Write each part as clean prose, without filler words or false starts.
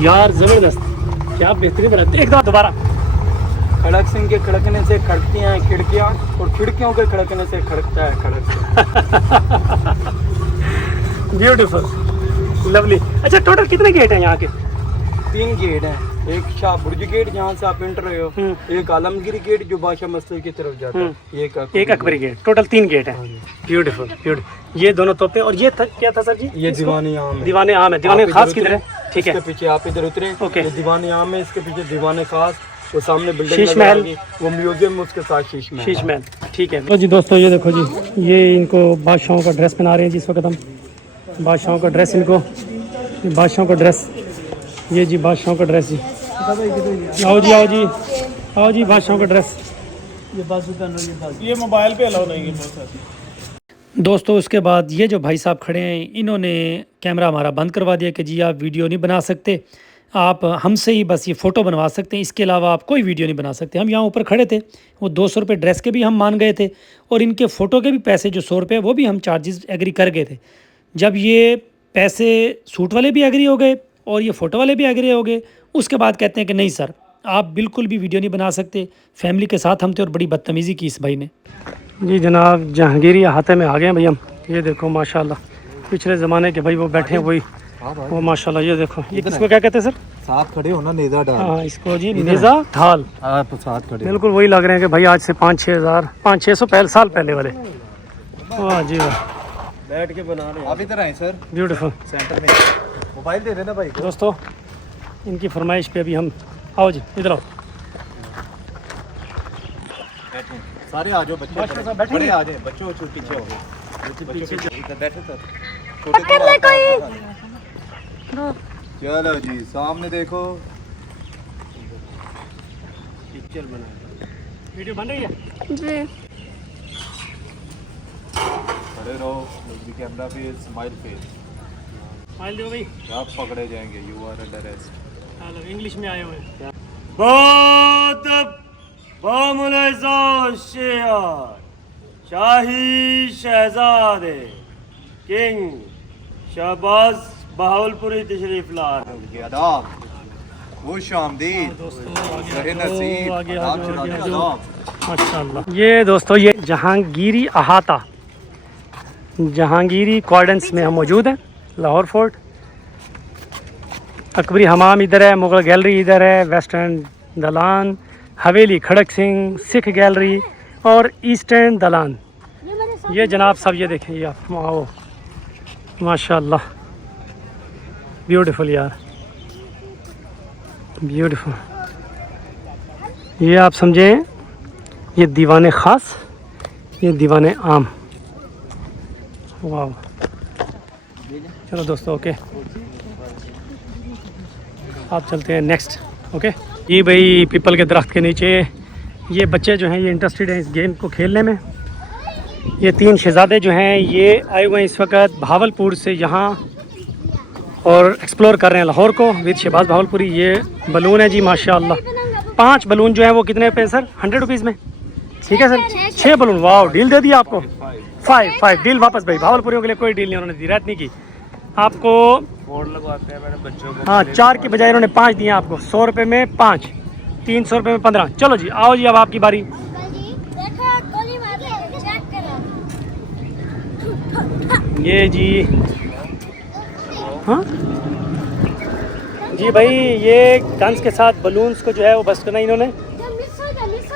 यार ज़बरदस्त, क्या बेहतरीन बनाते हैं। एक दफ़ा दोबारा। खड़क सिंह के खड़कने से खड़कती हैं खिड़कियाँ, और खिड़कियों के खड़कने से खड़कता है खड़क सिंह। Beautiful, lovely. अच्छा, टोटल कितने गेट हैं यहाँ के? 3 गेट हैं। एक शाह बुर्ज गेट जहाँ से आप एंटर रहे हो, एक आलमगीर गेट जो बादशाह मस्जिद की तरफ जाता है, एक अकबरी गेट। टोटल 3 गेट हैं। Beautiful beautiful. ये दोनों तोपे, और ये क्या था सर जी? ये दीवानी आम है। दीवाने आम है। दीवाने खास किधर है? ठीक है, इसके पीछे आप इधर उतरे, ओके। ये दीवानी आम है, इसके पीछे दीवाने खास, वो सामने बिल्डिंग शीश नजर आ महल। रही है, वो म्यूजियम है, उसके साथ शीश महल। शीश महल, ठीक है। तो जी दोस्तों, ये देखो जी, ये इनको बादशाहों का ड्रेस पहना रहे हैं जिस वक्त हम। बादशाहों का ड्रेस इनको, बादशाहों का ड्रेस, ये जी बादशाहों का ड्रेस जी। आओ जी, आओ जी, आओ जी, बादशाहों का ड्रेस। ये बाजू पहन रही है, ये मोबाइल पे अलाउ नहीं है बहुत सारी। दोस्तों, उसके बाद ये जो भाई साहब खड़े हैं, इन्होंने कैमरा हमारा बंद करवा दिया कि जी आप वीडियो नहीं बना सकते, आप हमसे ही बस ये फ़ोटो बनवा सकते हैं, इसके अलावा आप कोई वीडियो नहीं बना सकते। हम यहाँ ऊपर खड़े थे, वो 200 रुपये ड्रेस के भी हम मान गए थे, और इनके फ़ोटो के भी पैसे जो 100 रुपये वो भी हम चार्जेस एग्री कर गए थे। जब ये पैसे सूट वाले भी एग्री हो गए और ये फ़ोटो वाले भी एग्री हो गए, उसके बाद कहते हैं कि नहीं सर, आप बिल्कुल भी वीडियो नहीं बना सकते। फैमिली के साथ हम थे और बड़ी बदतमीज़ी की इस भाई ने। जी जनाब, जहांगीरी अहाते में आ गए हैं भाई हम। ये देखो माशाल्लाह, पिछले ज़माने के भाई वो बैठे हैं वही, वो माशाल्लाह। ये देखो, ये किसको क्या कहते हैं सर? साथ खड़े हो ना, नेजा डाल। हाँ, इसको जी नेज़ा ढाल। आप साथ खड़े बिल्कुल वही लग रहे हैं कि भाई आज से 500-600 साल पहले वाले। वाह जी वाह, बैठ के बना रहे हैं। आप इधर आए सर, ब्यूटीफुल। सेंटर में मोबाइल दे देना भाई को। दोस्तों, इनकी फरमाइश पे अभी हम, आओ जी इधर आओ। सारे आ जाओ बच्चे, बड़े आ जाए, बच्चों पीछे हो गए, बैठे सर। चलो जी, सामने देखो, पिक्चर बना, वीडियो बन रही है जी। खड़े रहो, camera face, smile face. Smile दो भाई, आप पकड़े जाएंगे, you are under arrest. Hello, English में आए हुए हैं। शाही शहजादे किंग शहबाज बहावलपुरी तशरीफ ला रहे हैं। आदाब, खुश आमदीद, रहे नसीब, आगे आदाब आगे चलाते आगे आदाब। माशाल्लाह। ये दोस्तों, ये जहांगीरी अहाता, जहांगीरी कॉर्डन्स में हम मौजूद हैं। लाहौर फोर्ट, अकबरी हमाम इधर है, मुगल गैलरी इधर है, वेस्टर्न दलान, हवेली खड़क सिंह, सिख गैलरी और ईस्टर्न दलान। ये जनाब सब, ये देखें, ये आप आओ, माशाल्लाह ब्यूटीफुल यार, ब्यूटीफुल। ये आप समझें, ये दीवाने ख़ास, ये दीवाने आम। वाह, चलो दोस्तों, ओके, आप चलते हैं नेक्स्ट। ओके ये भाई, पीपल के दरख्त के नीचे ये बच्चे जो हैं, ये इंटरेस्टेड हैं इस गेम को खेलने में। ये 3 शहजादे जो हैं, ये आए हुए हैं इस वक्त भावलपुर से यहाँ, और एक्सप्लोर कर रहे हैं लाहौर को विद शहबाज भावलपुरी। ये बलून है जी माशाल्लाह, 5 बलून जो हैं वो कितने पे सर? 100 रुपीज़ में, ठीक है सर। 6 बलून, वाह, डील दे दिया आपको। 5 डील वापस भाई, भावलपुरियों के लिए कोई डील नहीं, उन्होंने दी रात नहीं की आपको। बोर्ड लगवाते हैं मैंने बच्चों को। हाँ, 4 की बजाय इन्होंने 5 दिए आपको। 100 रुपये में 5, 300 रुपये में 15। चलो जी, आओ जी, अब आपकी बारी। ये जी, हाँ जी भाई, ये गन्स के साथ बलून्स को जो है वो बस करना इन्होंने।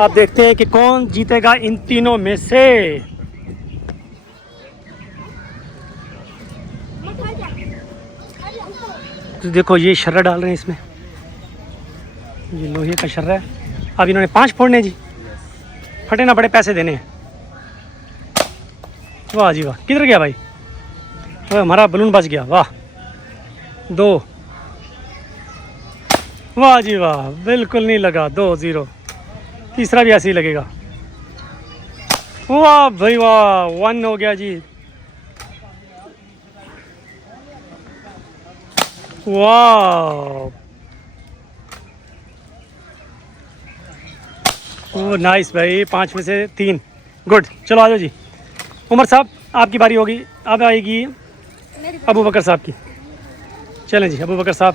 आप देखते हैं कि कौन जीतेगा इन तीनों में से। तो देखो, ये शर्रा डाल रहे हैं इसमें, ये लोहे का शर्रा है। अब इन्होंने 5 फोड़ने जी, फटे ना पड़े, पैसे देने हैं। वाह जी वाह, किधर गया भाई? हमारा बलून बच गया, वाह। 2, वाह जी वाह, बिल्कुल नहीं लगा, 2-0। तीसरा भी ऐसे ही लगेगा, वाह भाई वाह, 1 हो गया जी। वाह, ओ नाइस भाई, 5 में से 3, गुड। चलो आ जाओ जी, उमर साहब आपकी बारी होगी। अब आएगी अबू बकर साहब की। चलें जी, अबू बकर साहब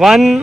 1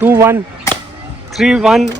2-1 3-1.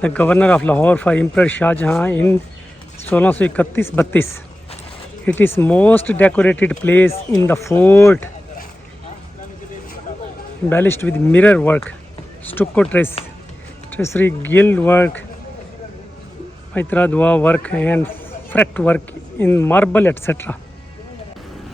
the governor of Lahore for Emperor Shah Jahan in 1631-32. It is most decorated place in the fort, embellished with mirror work, stucco tracery, gilt work, maitra dua work and fret work in marble etc.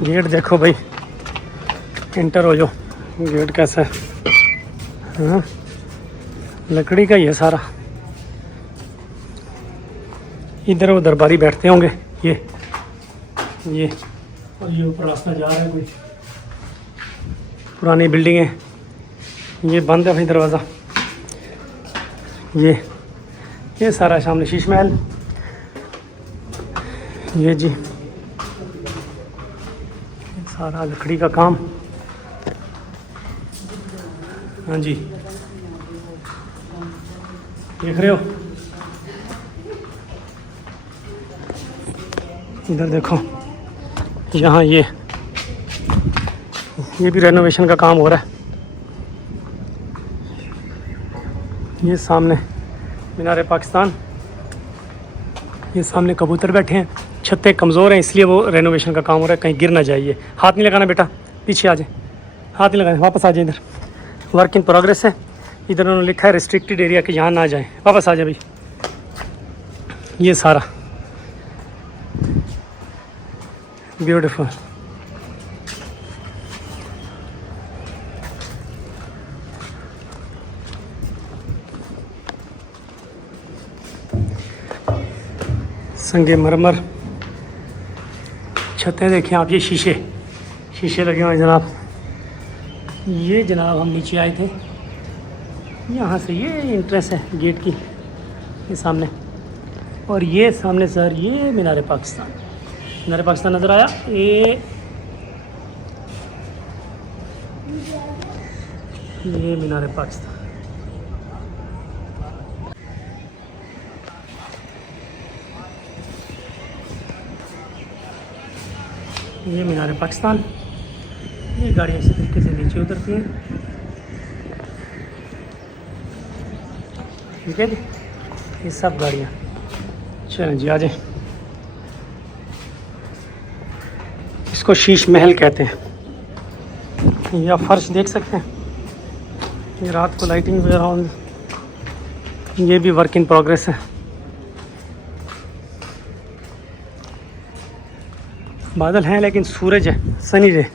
Gate देखो भाई, inter हो जाओ। Gate कैसा है, हाँ लकड़ी का ही है सारा। इधर वो दरबारी बैठते होंगे ये, और ये ऊपर रास्ता जा रहा है कोई, पुरानी बिल्डिंग है। ये बंद है भाई दरवाज़ा। ये सारा सामने शीश महल। ये जी सारा लकड़ी का काम। हाँ जी देख रहे हो, इधर देखो, यहाँ ये भी रेनोवेशन का काम हो रहा है। ये सामने मीनार पाकिस्तान, ये सामने कबूतर बैठे हैं। छतें कमज़ोर हैं इसलिए वो रेनोवेशन का काम हो रहा है, कहीं गिर ना जाइए। हाथ नहीं लगाना बेटा, पीछे आ जाए, हाथ नहीं लगाना, वापस आ जाए। इधर वर्क इन प्रोग्रेस है। इधर उन्होंने लिखा है रिस्ट्रिक्टेड एरिया कि यहाँ ना जाएं, वापस आ जाए भाई। ये सारा ब्यूटीफुल। संगे मरमर छतें देखें आप, ये शीशे लगे हुए हैं जनाब। ये जनाब हम नीचे आए थे, यहाँ से ये एंट्रेंस है गेट की, ये सामने। और ये सामने सर ये मीनार पाकिस्तान नज़र आया। ये मीनार पाकिस्तान। ये मीनार पाकिस्तान। ये गाड़ियाँ इसी तरीके से नीचे उतरती हैं, ठीक है जी। ये सब गाड़ियाँ, चलें जी आ जाए। इसको शीश महल कहते हैं। या फर्श देख सकते हैं, ये रात को लाइटिंग वगैरह। ये भी वर्क इन प्रोग्रेस है। बादल हैं लेकिन सूरज है, सनी डे।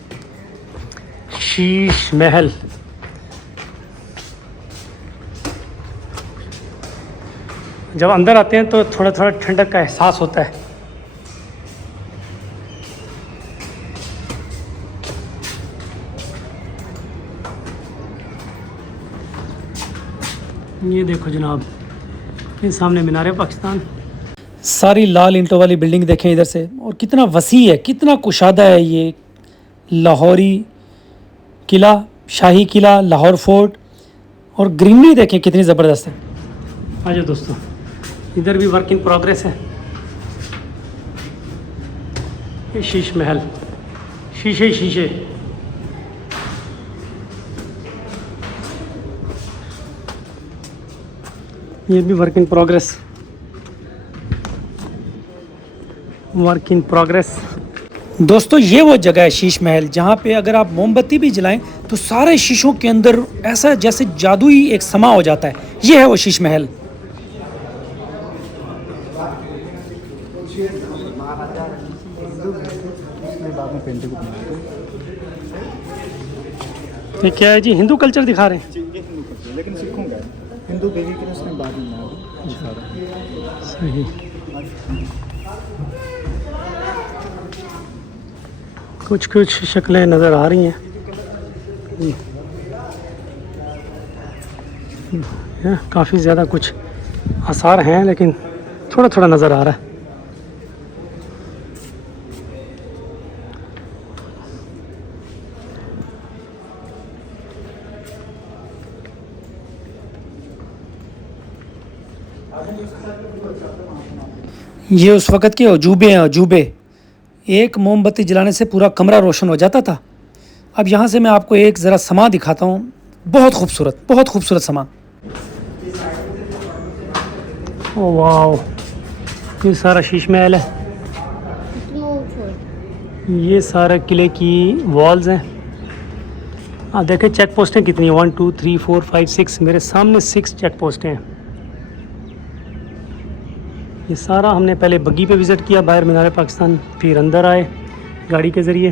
शीश महल, जब अंदर आते हैं तो थोड़ा थोड़ा ठंडक का एहसास होता है। ये देखो जनाब, ये सामने मीनार पाकिस्तान। सारी लाल ईंटों वाली बिल्डिंग देखें इधर से, और कितना वसी है, कितना कुशादा है। ये लाहौरी किला, शाही किला, लाहौर फोर्ट, और ग्रीनरी देखें कितनी ज़बरदस्त है। आ जाओ दोस्तों, इधर भी वर्क इन प्रोग्रेस है। ये शीश महल, शीशे। ये भी वर्क इन प्रोग्रेस। दोस्तों ये वो जगह है शीश महल, जहाँ पे अगर आप मोमबत्ती भी जलाएं तो सारे शीशों के अंदर ऐसा जैसे जादुई एक समा हो जाता है। ये है वो शीश महल। ये क्या है जी, हिंदू कल्चर दिखा रहे हैं, लेकिन सिखों का हिंदू देवी के उसने बाद में बनाया। सही। कुछ शक्लें नज़र आ रही हैं, काफ़ी ज़्यादा कुछ आसार हैं लेकिन थोड़ा थोड़ा नज़र आ रहा है। ये उस वक़्त के अजूबे हैं, अजूबे। एक मोमबत्ती जलाने से पूरा कमरा रोशन हो जाता था। अब यहाँ से मैं आपको एक ज़रा समा दिखाता हूँ, बहुत खूबसूरत समा। ओ वाह, ये सारा शीश महल है। ये सारे किले की वॉल्स हैं। आप देखें चेक पोस्टें कितनी हैं, 1 2 3 4 5 6, मेरे सामने 6 चेक पोस्टें हैं। ये सारा हमने पहले बग्गी पे विज़िट किया बाहर मीनार पाकिस्तान, फिर अंदर आए गाड़ी के ज़रिए।